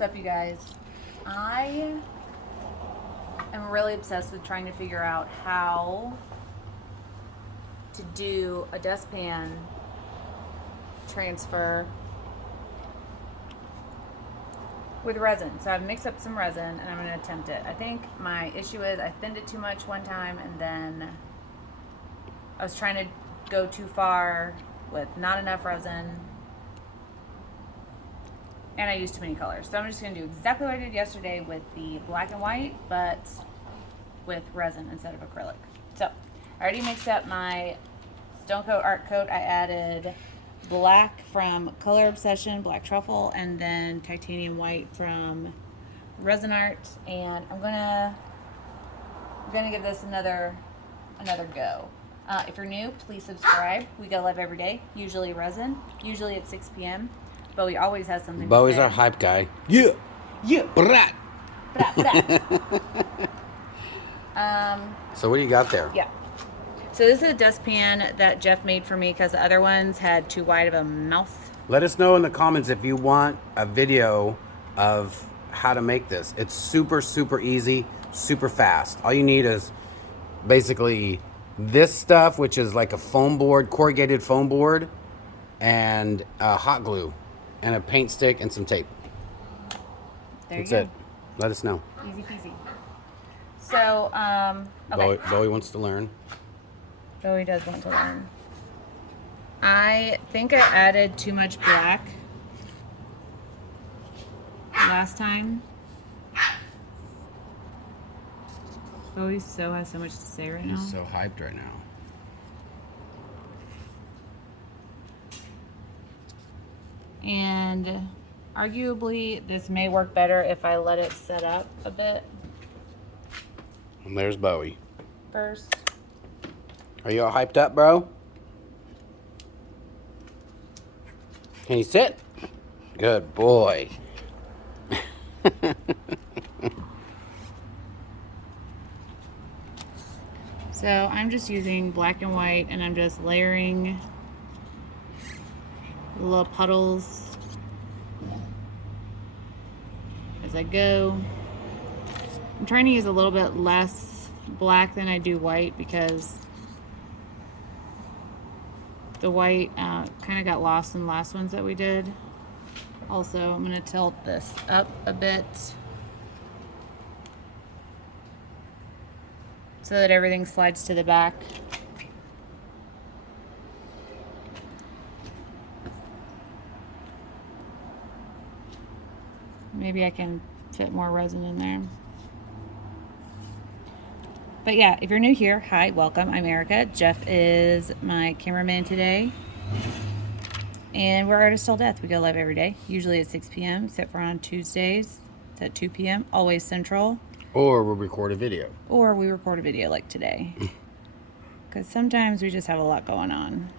What's up, you guys? I am really obsessed with trying to figure out how to do a dustpan transfer with resin. So I've mixed up some resin and I'm going to attempt it. I think my issue is I thinned it too much one time and then I was trying to go too far with not enough resin. And I used too many colors. So I'm just going to do exactly what I did yesterday with the black and white, but with resin instead of acrylic. So I already mixed up my STONECOAT art coat. I added black from Color Obsession, black truffle, and then titanium white from Resin Art. And I'm gonna give this another go. If you're new, please subscribe. We go live every day, usually resin, usually at 6 p.m. Bowie always has something to Bowie's say. our hype guy. Yeah. Yeah. Brat. Brat, brat. So what do you got there? Yeah. So this is a dustpan that Jeff made for me because the other ones had too wide of a mouth. Let us know in the comments if you want a video of how to make this. It's super, super easy, super fast. All you need is basically this stuff, which is like a foam board, corrugated foam board, and hot glue, and a paint stick and some tape. That's it. Let us know. Easy peasy. So, okay. Bowie wants to learn. Bowie does want to learn. I think I added too much black last time. Bowie has so much to say right now. He's so hyped right now. And arguably, this may work better if I let it set up a bit And there's Bowie. first. Are you all hyped up, bro? Can you sit? Good boy. So I'm just using black and white and I'm just layering little puddles as I go. I'm trying to use a little bit less black than I do white because the white kind of got lost in the last ones that we did. Also, I'm going to tilt this up a bit so that everything slides to the back. Maybe I can fit more resin in there. But yeah, if you're new here, hi, welcome. I'm Erica. Jeff is my cameraman today. And we're Artists Till Death. We go live every day, usually at 6 p.m., except for on Tuesdays. It's at 2 p.m., always Central. Or we'll record a video. Or we record a video like today. Because sometimes we just have a lot going on.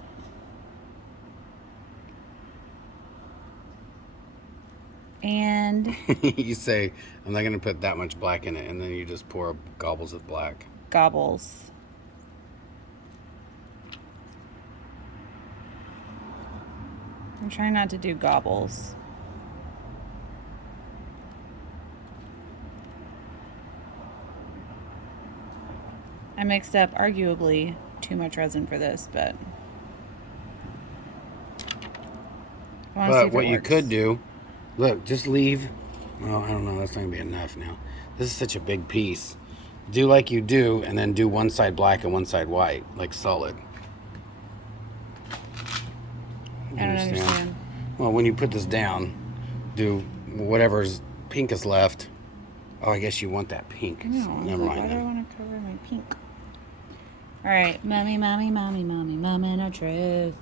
And You say, I'm not going to put that much black in it, and then you just pour gobbles of black. gobbles. I'm trying not to do gobbles. I mixed up arguably too much resin for this, but I want to see if What it you works. could do, look, just leave. Well, I don't know. That's not going to be enough now. This is such a big piece. Do like you do, and then do one side black and one side white, like solid. I don't understand. Well, when you put this down, do whatever's pink is left. Oh, I guess you want that pink. No, So never why mind do I then. want to cover my pink? All right, mommy, no truth.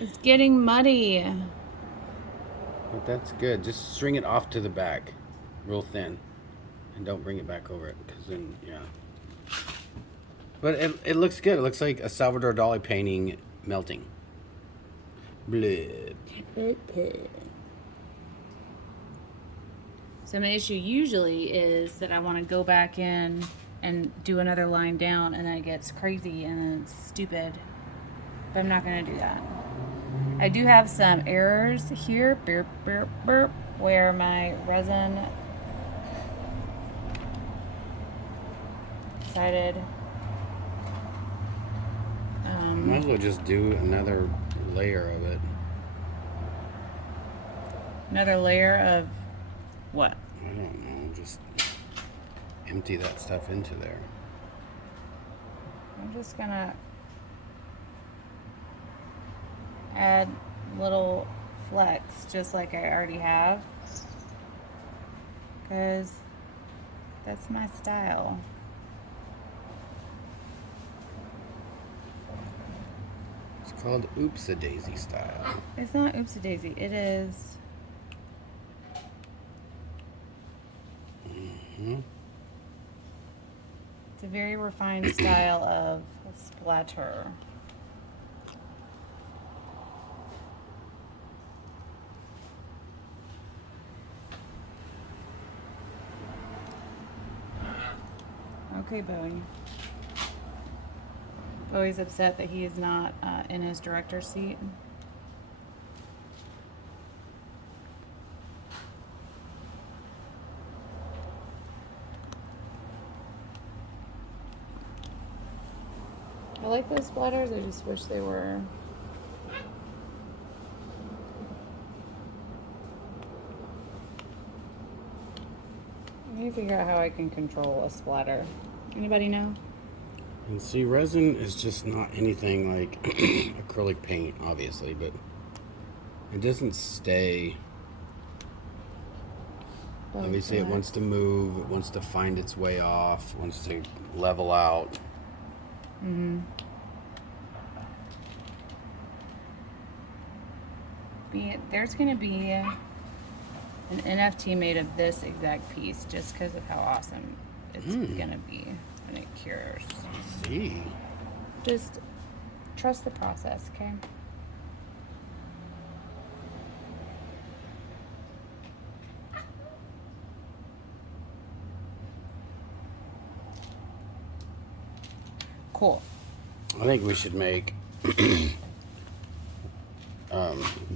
It's getting muddy. But that's good. Just string it off to the back, real thin, and don't bring it back over it, because then, yeah. But it looks good. It looks like a Salvador Dali painting melting. Bleh. So my issue usually is that I want to go back in and do another line down, and then it gets crazy and then it's stupid. But I'm not gonna do that. I do have some errors here, burp, burp, burp, where my resin decided. Might as well just do another layer of it. Another layer of what? I don't know, just empty that stuff into there. I'm just gonna add little flecks just like I already have, because that's my style. It's called Oops-a-Daisy style. It's not oopsie-daisy, it is. It's a very refined style of splatter. Okay, Bowie. Bowie's upset that he is not in his director's seat. I like those splatters, I just wish they were. I need to figure out how I can control a splatter. Anybody know? And see, resin is just not anything like acrylic paint, obviously, but it doesn't stay. Obviously, it wants to move, it wants to find its way off, wants to level out. There's going to be an NFT made of this exact piece just because of how awesome it's going to be when it cures. See? Just trust the process, okay? Cool. I think we should make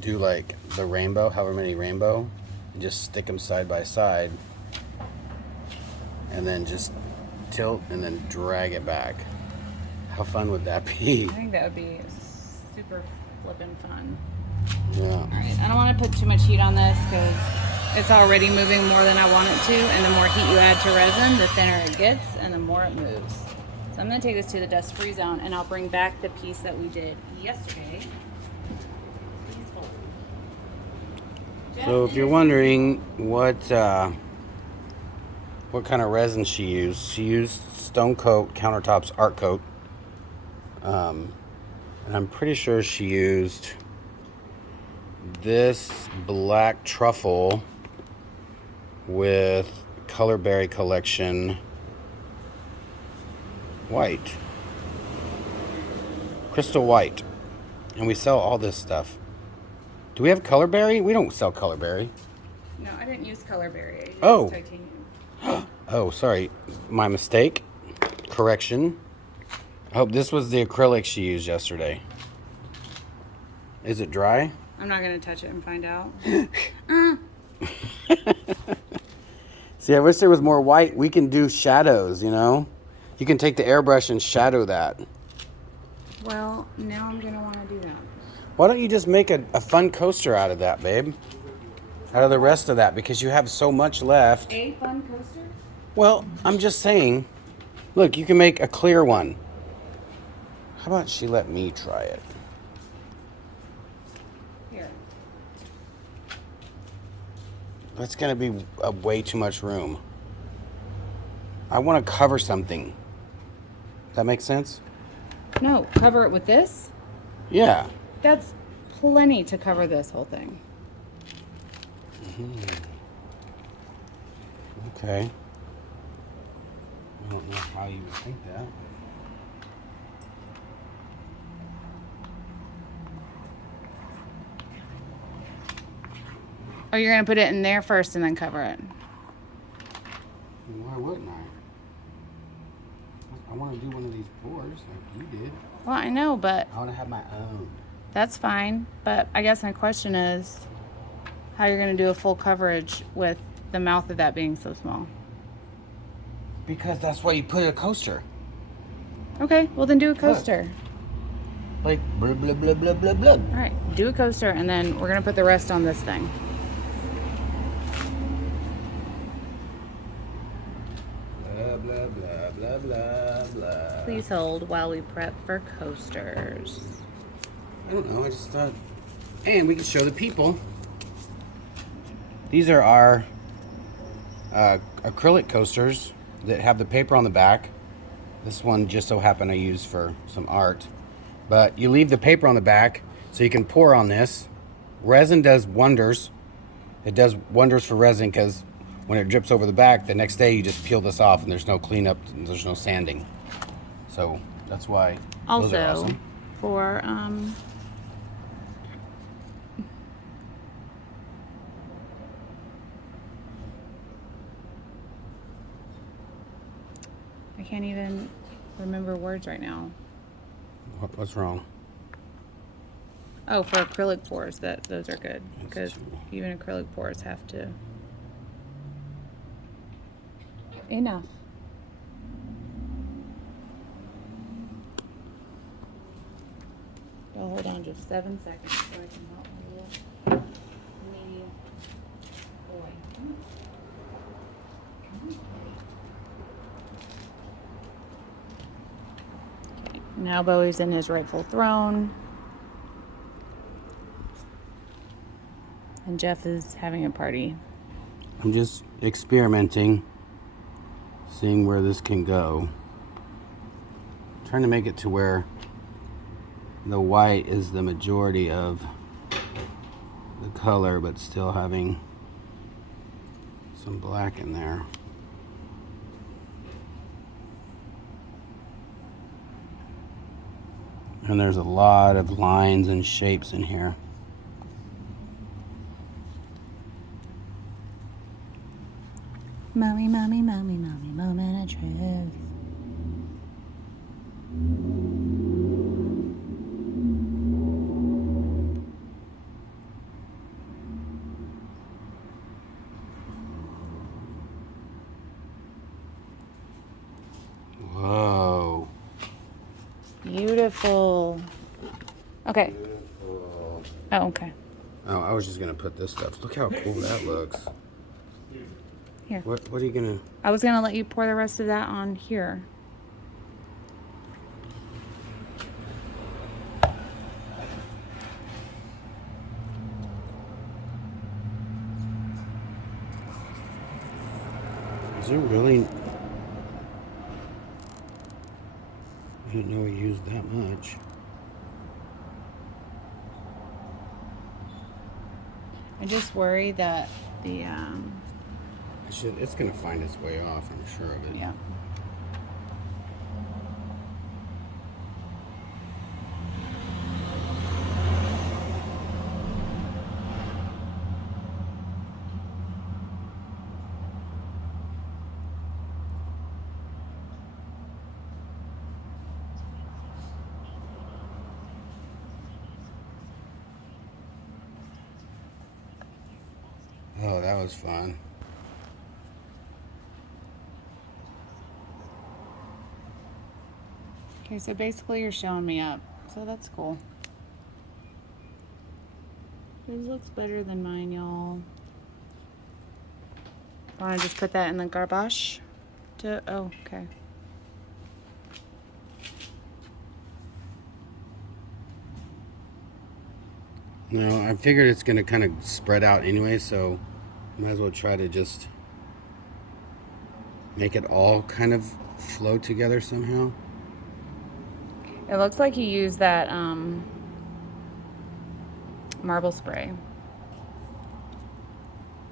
do like the rainbow, however many rainbow, and just stick them side by side, and then just tilt and then drag it back. How fun would that be? I think that would be super flippin' fun. Yeah. All right, I don't want to put too much heat on this because it's already moving more than I want it to, and the more heat you add to resin, the thinner it gets and the more it moves. So I'm going to take this to the dust-free zone, and I'll bring back the piece that we did yesterday. So if you're wondering what kind of resin she used STONECOAT Countertops Art Coat, and I'm pretty sure she used this black truffle with Colorberry Collection white, crystal white, and we sell all this stuff. Do we have Colorberry? We don't sell Colorberry. No, I didn't use Colorberry. I used Oh. titanium. Oh, sorry. My mistake. Correction. I hope this was the acrylic she used yesterday. Is it dry? I'm not going to touch it and find out. See, I wish there was more white. We can do shadows, you know? You can take the airbrush and shadow that. Well, now I'm going to want to do that. Why don't you just make a fun coaster out of that, babe? Out of the rest of that, because you have so much left. A fun coaster? Well, I'm just saying, look, you can make a clear one. How about she let me try it? Here. That's going to be way too much room. I want to cover something. That makes sense? No, cover it with this? Yeah. That's plenty to cover this whole thing. Okay. I don't know how you would think that. Oh, you're going to put it in there first and then cover it. Why wouldn't I? I want to do one of these pours like you did. Well, I know, but I want to have my own. that's fine. But I guess my question is how you're going to do a full coverage with the mouth of that being so small. Because that's why you put a coaster. Okay, well then do a coaster. Like blah blah blah blah blah blah. All right, do a coaster, and then we're gonna put the rest on this thing. Blah blah blah blah blah blah. Please hold while we prep for coasters. I don't know. I just thought, and we can show the people. These are our acrylic coasters that have the paper on the back. This one just so happened I used for some art. But you leave the paper on the back so you can pour on this. Resin does wonders. It does wonders for resin because when it drips over the back, the next day you just peel this off and there's no cleanup, and there's no sanding. So that's why those are Also, awesome. for I can't even remember words right now. What's wrong? Oh, for acrylic pours, those are good because too- even acrylic pours have to. Enough. I'll hold on just 7 seconds so I can help my little mini boy. Okay, now Bowie's in his rightful throne. And Jeff is having a party. I'm just experimenting, seeing where this can go. Trying to make it to where the white is the majority of the color, but still having some black in there. And there's a lot of lines and shapes in here. Mommy, mommy, mommy, mommy, moment of truth. Whoa. Beautiful. Okay. Beautiful. Oh, okay. Oh, I was just gonna put this stuff. Look how cool that looks. Here. What are you gonna? I was gonna let you pour the rest of that on here. Is it really? I didn't know we used that much. I just worry that the It's gonna find its way off. I'm sure of it. yeah. Oh, that was fun. Okay, so basically you're showing me up, so that's cool. Yours looks better than mine, y'all. Want to just put that in the garbage? Oh, okay. No, I figured it's gonna kind of spread out anyway, so might as well try to just make it all kind of flow together somehow. It looks like you used that marble spray.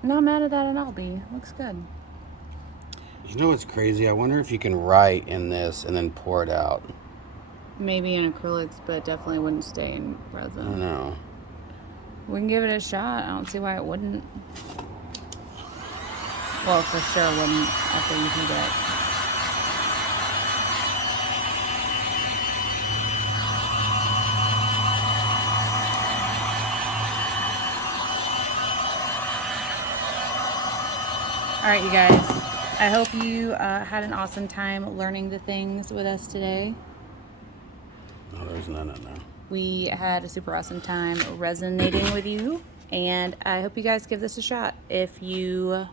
Not mad at that at all, B. Looks good. You know what's crazy? I wonder if you can write in this and then pour it out. Maybe in acrylics, but definitely wouldn't stay in I don't resin. know. We can give it a shot. I don't see why it wouldn't. Well, for sure wouldn't after you heat it. right, you guys. I hope you had an awesome time learning the things with us today. No, there's none in there. We had a super awesome time resonating with you, and I hope you guys give this a shot. If you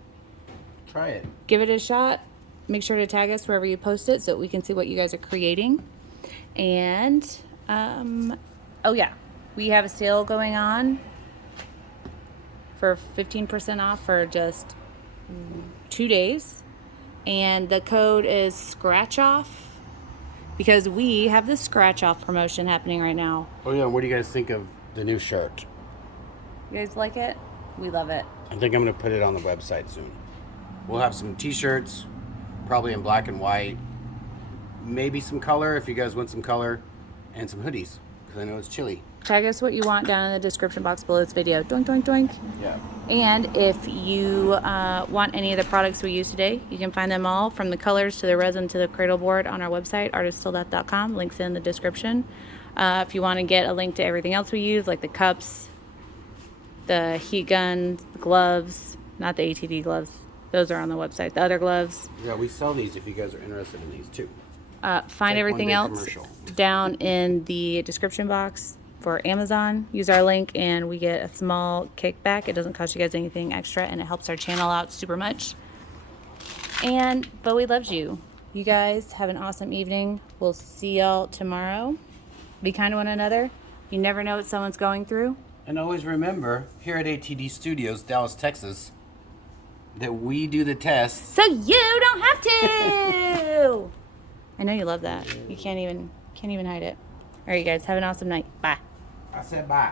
Try it. give it a shot, make sure to tag us wherever you post it so we can see what you guys are creating. And oh yeah, we have a sale going on for 15% off for just 2 days, and the code is scratch off, because we have the scratch off promotion happening right now. Oh yeah, what do you guys think of the new shirt? You guys like it? We love it. I think I'm gonna put it on the website soon. We'll have some t-shirts, probably in black and white, maybe some color if you guys want some color, and some hoodies, because I know it's chilly. Tag us what you want down in the description box below this video. Doink, doink, doink. Yeah. And if you want any of the products we use today, you can find them all, from the colors to the resin to the cradle board, on our website, artiststilldeath.com. Links in the description. If you want to get a link to everything else we use, like the cups, the heat guns, the gloves, not the ATV gloves. Those are on the website. The other gloves. Yeah, we sell these if you guys are interested in these too. Find like everything one-day else commercial. down in the description box for Amazon. Use our link and we get a small kickback. It doesn't cost you guys anything extra, and it helps our channel out super much. And Bowie loves you. You guys have an awesome evening. We'll see y'all tomorrow. Be kind to one another. You never know what someone's going through. And always remember, here at ATD Studios, Dallas, Texas, that we do the tests. So you don't have to. I know you love that. You can't even hide it. All right, you guys, have an awesome night. Bye. I said bye.